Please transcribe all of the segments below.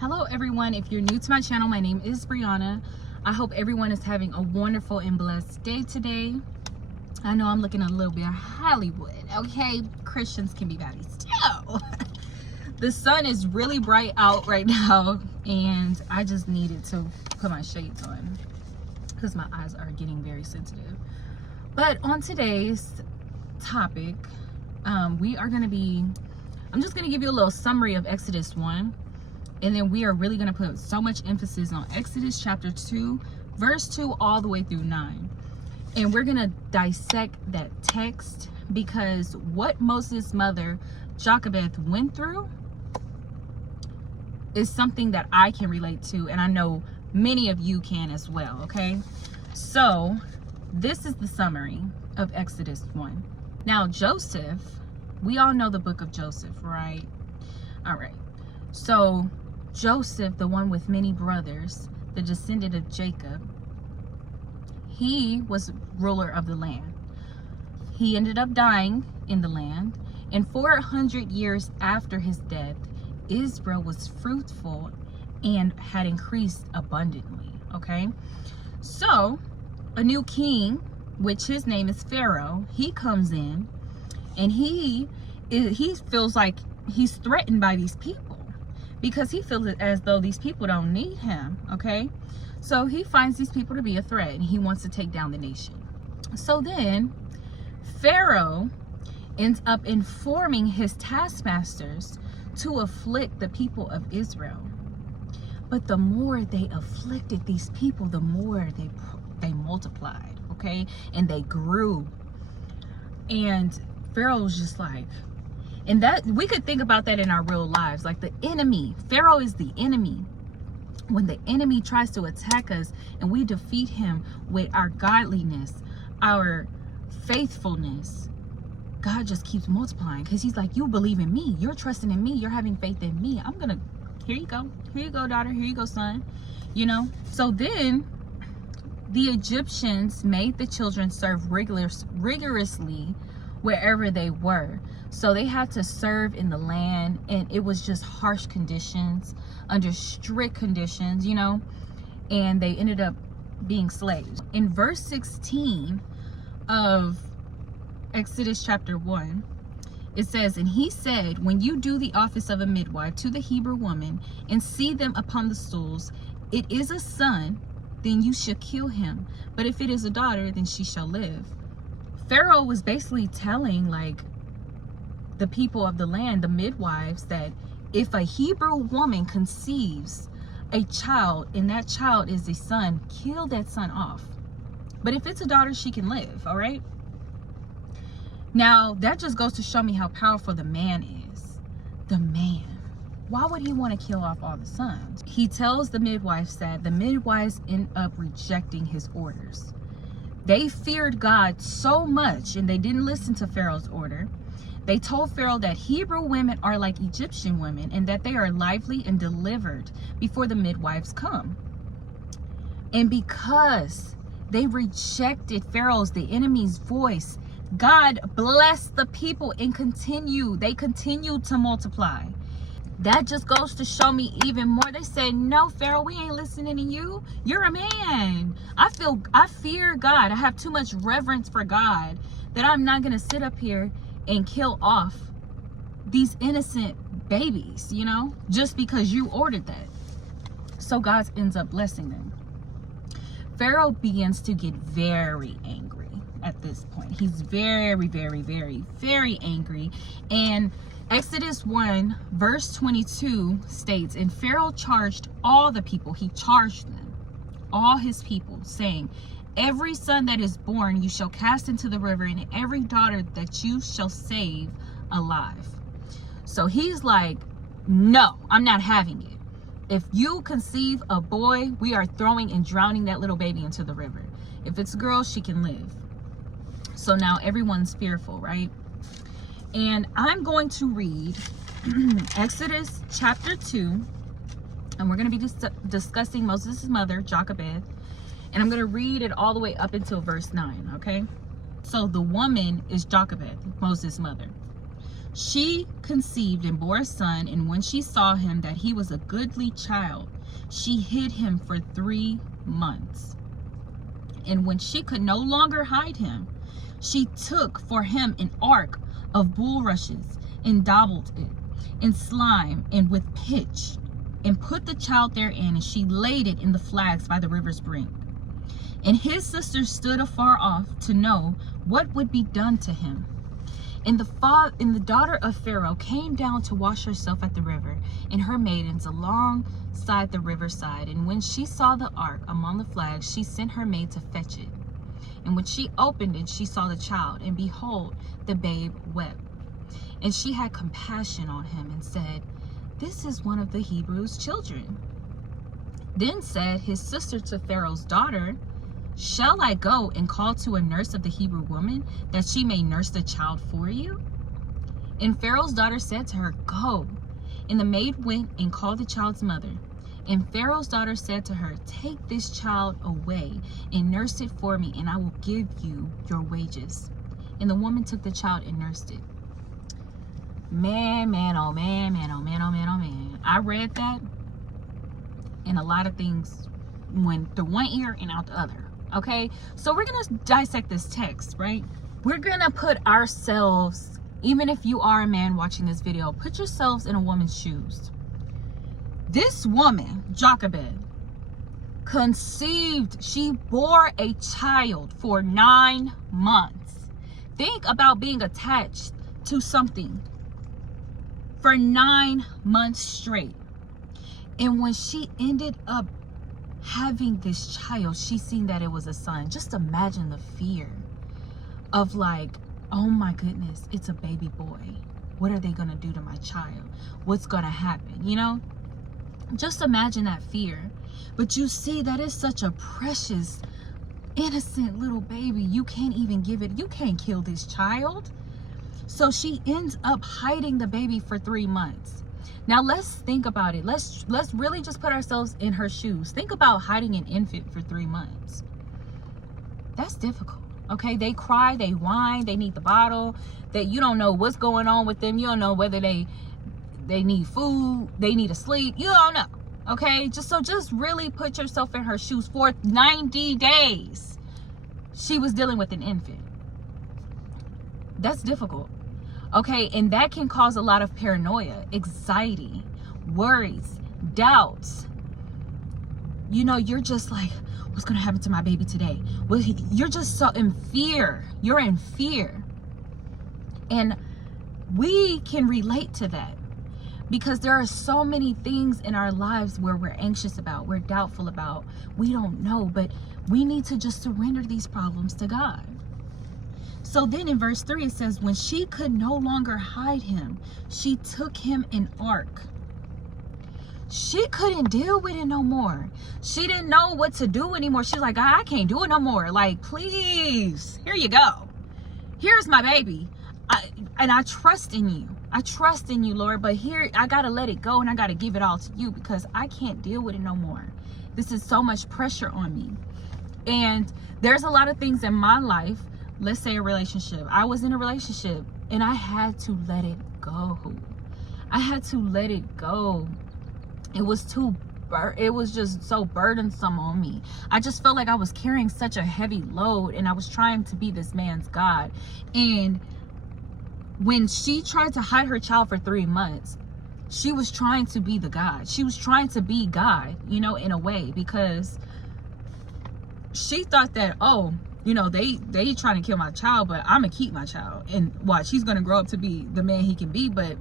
Hello everyone, if you're new to my channel, my name is Breana. I hope everyone is having a wonderful and blessed day today. I know I'm looking a little bit Hollywood, okay? Christians can be baddies too. The sun is really bright out right now and I just needed to put my shades on because my eyes are getting very sensitive. But on today's topic, I'm just gonna give you a little summary of Exodus 1. And then we are really going to put so much emphasis on Exodus chapter 2, verse 2, all the way through 9. And we're going to dissect that text because what Moses' mother, Jochebed, went through is something that I can relate to. And I know many of you can as well, okay? So this is the summary of Exodus 1. Now, Joseph, we all know the book of Joseph, right? All right. So Joseph, the one with many brothers, the descendant of Jacob, he was ruler of the land. He ended up dying in the land, and 400 years after his death, Israel was fruitful and had increased abundantly, okay? So a new king, which his name is Pharaoh, he comes in, and he feels like he's threatened by these people, because he feels as though these people don't need him, okay? So he finds these people to be a threat and he wants to take down the nation. So then Pharaoh ends up informing his taskmasters to afflict the people of Israel. But the more they afflicted these people, the more they multiplied, okay? And they grew. And Pharaoh was just like, and that we could think about that in our real lives, like the enemy. Pharaoh is the enemy. When the enemy tries to attack us and we defeat him with our godliness, our faithfulness, God just keeps multiplying because he's like, you believe in me, you're trusting in me, you're having faith in me. Here you go, daughter, here you go, son. You know, so then the Egyptians made the children serve rigorously wherever they were. So they had to serve in the land, and it was just harsh conditions, under strict conditions, you know, and they ended up being slaves. In verse 16 of Exodus chapter 1, it says, and he said, when you do the office of a midwife to the Hebrew woman and see them upon the stools, it is a son, then you shall kill him. But if it is a daughter, then she shall live. Pharaoh was basically telling, like, the people of the land, the midwives, that if a Hebrew woman conceives a child and that child is a son, kill that son off. But if it's a daughter, she can live, all right? Now, that just goes to show me how powerful the man is. The man. Why would he want to kill off all the sons? He tells the midwives that the midwives end up rejecting his orders. They feared God so much and they didn't listen to Pharaoh's order. They told Pharaoh that Hebrew women are like Egyptian women and that they are lively and delivered before the midwives come. And because they rejected Pharaoh's, the enemy's voice, God blessed the people and they continued to multiply. That just goes to show me even more. They said, no, Pharaoh, we ain't listening to you. You're a man. I fear God. I have too much reverence for God that I'm not going to sit up here and kill off these innocent babies, you know, just because you ordered that. So God ends up blessing them. Pharaoh begins to get very angry at this point. He's very, very, very, very angry. And Exodus 1 verse 22 states, and Pharaoh charged all the people, he charged them, all his people, saying, every son that is born you shall cast into the river, and every daughter that you shall save alive. So he's like, no, I'm not having it. If you conceive a boy, we are throwing and drowning that little baby into the river. If it's a girl, she can live. So now everyone's fearful, right? And I'm going to read Exodus chapter 2, and we're going to be discussing Moses' mother, Jochebed, and I'm going to read it all the way up until verse 9, okay? So the woman is Jochebed, Moses' mother. She conceived and bore a son, and when she saw him that he was a goodly child, she hid him for 3 months. And when she could no longer hide him, she took for him an ark of bulrushes and dabbled it in slime and with pitch, and put the child therein, and she laid it in the flags by the river's brink. And his sisters stood afar off to know what would be done to him. And the daughter of Pharaoh came down to wash herself at the river, and her maidens alongside the riverside. And when she saw the ark among the flags, she sent her maid to fetch it. And when she opened it, she saw the child, and behold, the babe wept. And she had compassion on him and said, "This is one of the Hebrews' children." Then said his sister to Pharaoh's daughter, "Shall I go and call to a nurse of the Hebrew woman, that she may nurse the child for you?" And Pharaoh's daughter said to her, "Go." And the maid went and called the child's mother. And Pharaoh's daughter said to her, "Take this child away and nurse it for me, and I will give you your wages." And the woman took the child and nursed it. Man, oh man, oh man, oh man, oh man. I read that, and a lot of things went through one ear and out the other. Okay, so we're gonna dissect this text, right? We're gonna put ourselves, even if you are a man watching this video, put yourselves in a woman's shoes. This woman, Jochebed, conceived, she bore a child for 9 months. Think about being attached to something for 9 months straight. And when she ended up having this child, she seen that it was a son. Just imagine the fear of like, oh my goodness, it's a baby boy. What are they gonna do to my child? What's gonna happen? You know, just imagine that fear. But you see that is such a precious, innocent little baby. You can't even give it, you can't kill this child. So she ends up hiding the baby for 3 months. Now let's think about it. Let's really just put ourselves in her shoes. Think about hiding an infant for 3 months. That's difficult. Okay, they cry, they whine, they need the bottle. That you don't know what's going on with them. You don't know whether they need food, they need to sleep. You don't know. Okay, just really put yourself in her shoes. For 90 days, she was dealing with an infant. That's difficult. Okay, and that can cause a lot of paranoia, anxiety, worries, doubts. You know, you're just like, what's gonna happen to my baby today? Well, you're just so in fear. You're in fear. And we can relate to that, because there are so many things in our lives where we're anxious about, we're doubtful about, we don't know, but we need to just surrender these problems to God. So then in verse 3 it says, when she could no longer hide him, she took him an ark. She couldn't deal with it no more. She didn't know what to do anymore. She's like, I can't do it no more. Like, please, here you go. Here's my baby. And I trust in you. I trust in you, Lord. But here, I got to let it go, and I got to give it all to you, because I can't deal with it no more. This is so much pressure on me. And there's a lot of things in my life. Let's say a relationship. I was in a relationship, and I had to let it go. I had to let it go. It was just so burdensome on me. I just felt like I was carrying such a heavy load, and I was trying to be this man's God. And when she tried to hide her child for 3 months, she was trying to be the God. She was trying to be God, you know, in a way, because she thought that, oh, you know, they trying to kill my child, but I'm gonna keep my child, and watch, he's gonna grow up to be the man he can be. But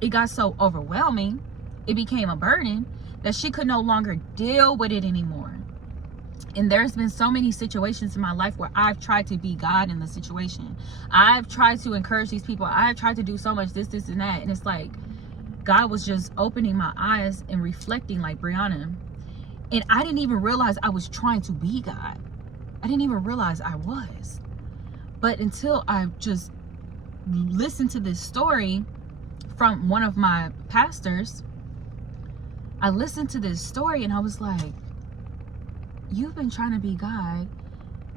it got so overwhelming, it became a burden, that she could no longer deal with it anymore. And there's been so many situations in my life where I've tried to be God in the situation. I've tried to encourage these people. I've tried to do so much this, and that. And it's like, God was just opening my eyes and reflecting, like, Breana. And I didn't even realize I was trying to be God. I didn't even realize I was. But until I just listened to this story from one of my pastors, I listened to this story and I was like, you've been trying to be God,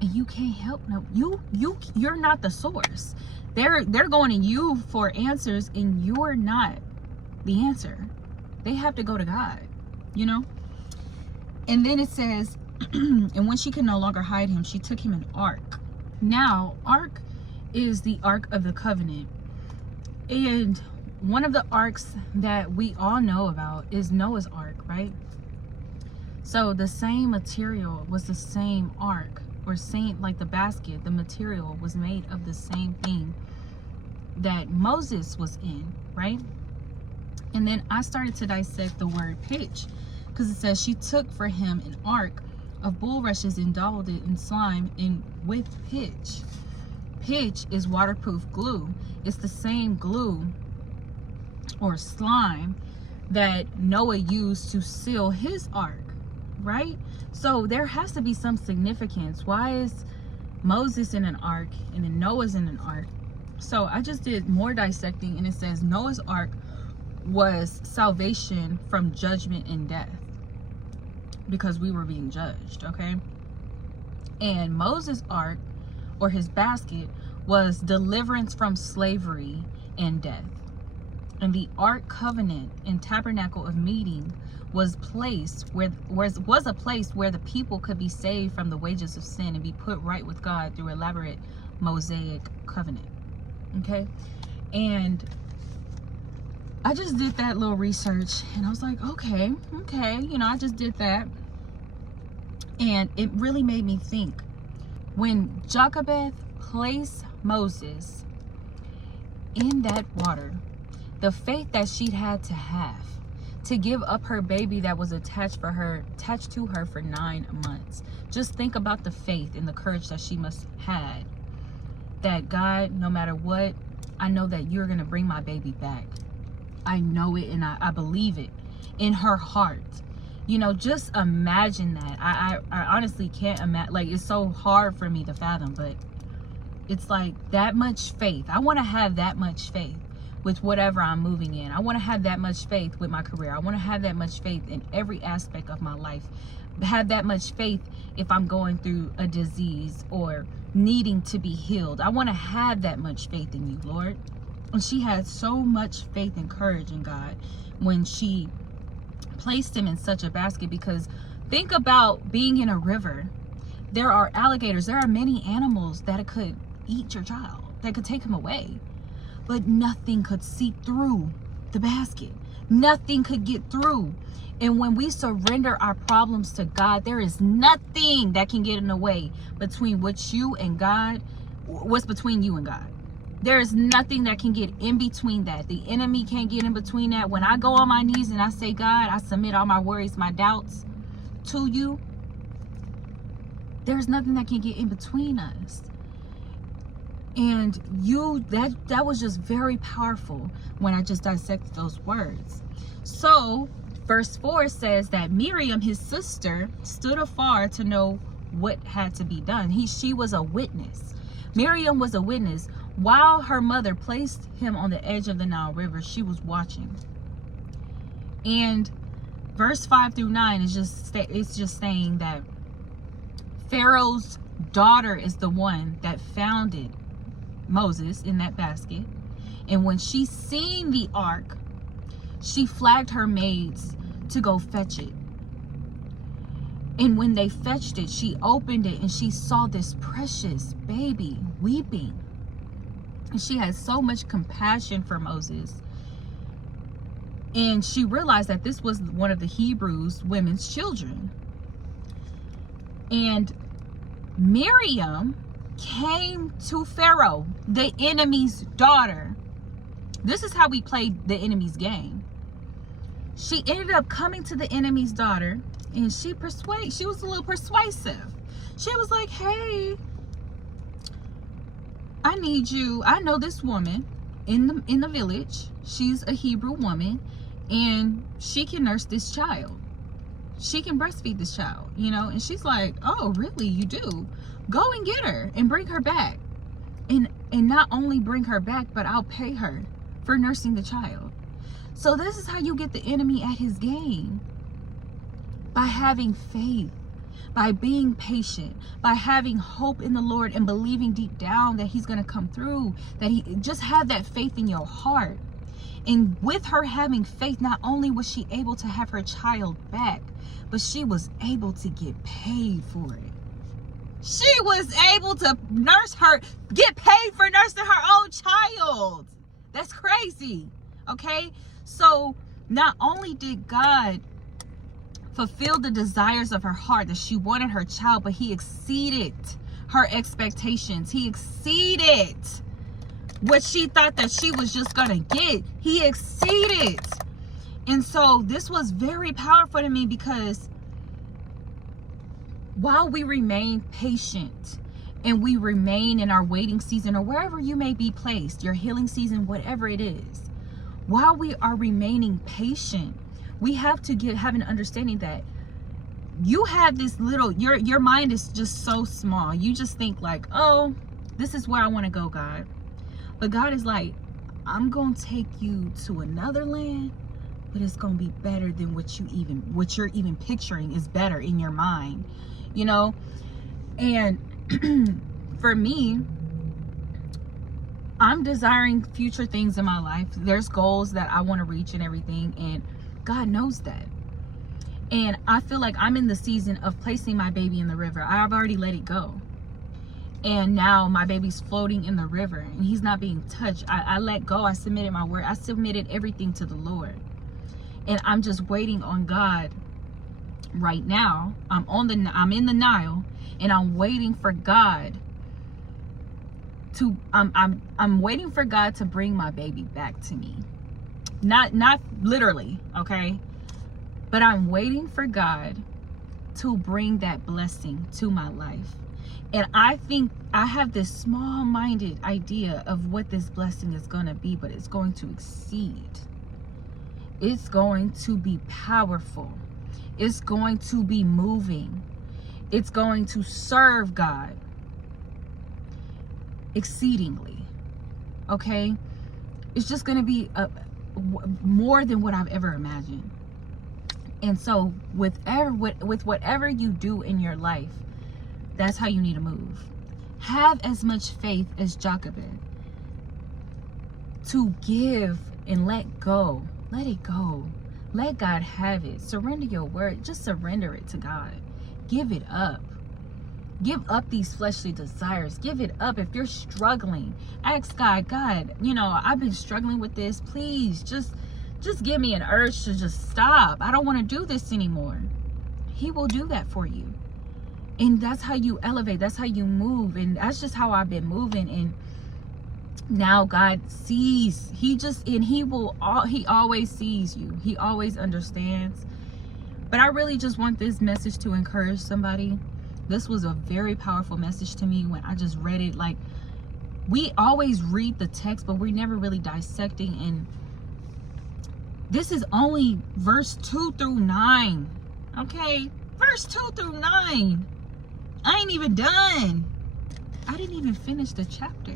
and you can't help you're not the source. They're going to you for answers, and you're not the answer. They have to go to God, you know. And then it says, and when she could no longer hide him, she took him an ark. Now, ark is the Ark of the Covenant, and one of the arks that we all know about is Noah's Ark, right? So the same material was the same ark, or same, like the basket, the material was made of the same thing that Moses was in, right? And then I started to dissect the word pitch, because it says she took for him an ark of bulrushes and daubed it in slime and with pitch. Pitch is waterproof glue. It's the same glue or slime that Noah used to seal his ark, right? So there has to be some significance. Why is Moses in an ark and then Noah's in an ark? So I just did more dissecting, and it says Noah's ark was salvation from judgment and death, because we were being judged, okay? And Moses' ark, or his basket, was deliverance from slavery and death. And the ark covenant and tabernacle of meeting was a place where the people could be saved from the wages of sin and be put right with God through elaborate Mosaic covenant. Okay? And I just did that little research, and I was like, okay, you know, I just did that. And it really made me think. When Jochebed placed Moses in that water, the faith that she'd had to give up her baby that was attached to her for 9 months. Just think about the faith and the courage that she must have had. That God, no matter what, I know that you're going to bring my baby back. I know it, and I believe it in her heart. You know, just imagine that. I honestly can't imagine. Like, it's so hard for me to fathom, but it's like that much faith. I want to have that much faith with whatever I'm moving in. I want to have that much faith with my career. I want to have that much faith in every aspect of my life. Have that much faith if I'm going through a disease or needing to be healed. I want to have that much faith in you, Lord. And she had so much faith and courage in God when she placed him in such a basket, because think about being in a river. There are alligators. There are many animals that could eat your child, that could take him away. But nothing could see through the basket. Nothing could get through. And when we surrender our problems to God, there is nothing that can get in the way between what's between you and God. There is nothing that can get in between that. The enemy can't get in between that. When I go on my knees and I say, God, I submit all my worries, my doubts to you, there's nothing that can get in between us. And that was just very powerful when I just dissected those words. So verse 4 says that Miriam, his sister, stood afar to know what had to be done. She was a witness. Miriam was a witness. While her mother placed him on the edge of the Nile River, she was watching. And verse 5 through 9 is just saying that Pharaoh's daughter is the one that founded Moses in that basket. And when she seen the ark, she flagged her maids to go fetch it. And when they fetched it, she opened it and she saw this precious baby weeping. And she had so much compassion for Moses. And she realized that this was one of the Hebrews women's children. And Miriam came to Pharaoh, the enemy's daughter. This is how we played the enemy's game. She ended up coming to the enemy's daughter, and she was a little persuasive. She was like, hey, I need you. I know this woman in the village. She's a Hebrew woman, and she can nurse this child. She can breastfeed this child, you know. And she's like, oh, really? You do? Go and get her and bring her back. And not only bring her back, but I'll pay her for nursing the child. So this is how you get the enemy at his game. By having faith. by being patient, by having hope in the Lord and believing deep down that he's going to come through, that he just have that faith in your heart. And with her having faith, not only was she able to have her child back, but she was able to get paid for it. She was able to get paid for nursing her own child. That's crazy. Okay? So not only did God fulfill the desires of her heart that she wanted her child, but he exceeded her expectations. He exceeded what she thought that she was just gonna get. He exceeded. And so this was very powerful to me, because while we remain patient and we remain in our waiting season, or wherever you may be placed, your healing season, whatever it is, while we are remaining patient, we have to have an understanding that you have this little, your mind is just so small. You just think like, oh, this is where I want to go, God. But God is like, I'm going to take you to another land, but it's going to be better than what you're even picturing is better in your mind, you know? And for me, I'm desiring future things in my life. There's goals that I want to reach and everything, and God knows that. And I feel like I'm in the season of placing my baby in the river. I've already let it go. And now my baby's floating in the river and he's not being touched. I let go. I submitted my word. I submitted everything to the Lord. And I'm just waiting on God right now. I'm in the Nile, and I'm waiting for God to I'm waiting for God to bring my baby back to me. Not literally, okay? But I'm waiting for God to bring that blessing to my life. And I think I have this small-minded idea of what this blessing is going to be, but it's going to exceed. It's going to be powerful. It's going to be moving. It's going to serve God exceedingly. Okay? It's just going to be more than what I've ever imagined. And so with whatever you do in your life, that's how you need to move. Have as much faith as Jochebed to give and let go. Let it go. Let God have it. Surrender your word. Just surrender it to God. Give it up. Give up these fleshly desires. Give it up. If you're struggling, ask God, I've been struggling with this. Please just give me an urge to just stop. I don't want to do this anymore. He will do that for you. And that's how you elevate. That's how you move. And that's just how I've been moving. And now God sees. He always sees you. He always understands. But I really just want this message to encourage somebody. This was a very powerful message to me when I just read it. Like, we always read the text, but we're never really dissecting. And this is only verse 2 through 9. Okay? Verse 2 through 9. I ain't even done. I didn't even finish the chapter.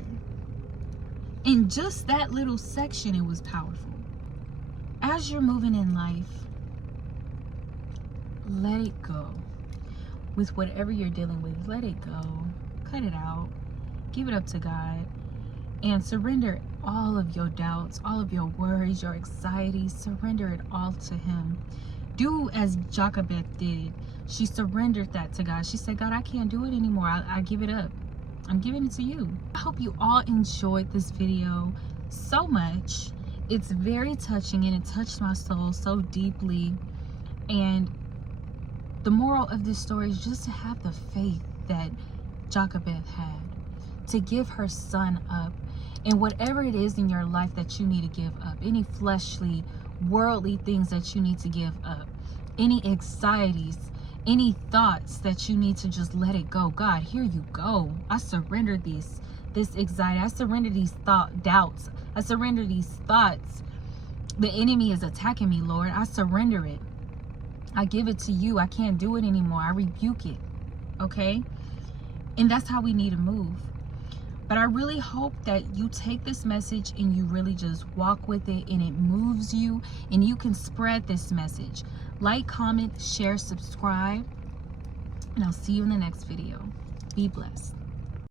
In just that little section, it was powerful. As you're moving in life, let it go. With whatever you're dealing with, let it go. Cut it out. Give it up to God. And surrender all of your doubts, all of your worries, your anxieties. Surrender it all to Him. Do as Jochebed did. She surrendered that to God. She said, God, I can't do it anymore. I give it up. I'm giving it to you. I hope you all enjoyed this video so much. It's very touching, and it touched my soul so deeply. And the moral of this story is just to have the faith that Jochebed had, to give her son up. And whatever it is in your life that you need to give up, any fleshly, worldly things that you need to give up, any anxieties, any thoughts that you need to just let it go. God, here you go. I surrender this anxiety. I surrender these doubts. I surrender these thoughts. The enemy is attacking me, Lord. I surrender it. I give it to you. I can't do it anymore. I rebuke it. Okay? And that's how we need to move. But I really hope that you take this message and you really just walk with it, and it moves you, and you can spread this message. Like, comment, share, subscribe. and I'll see you in the next video. Be blessed.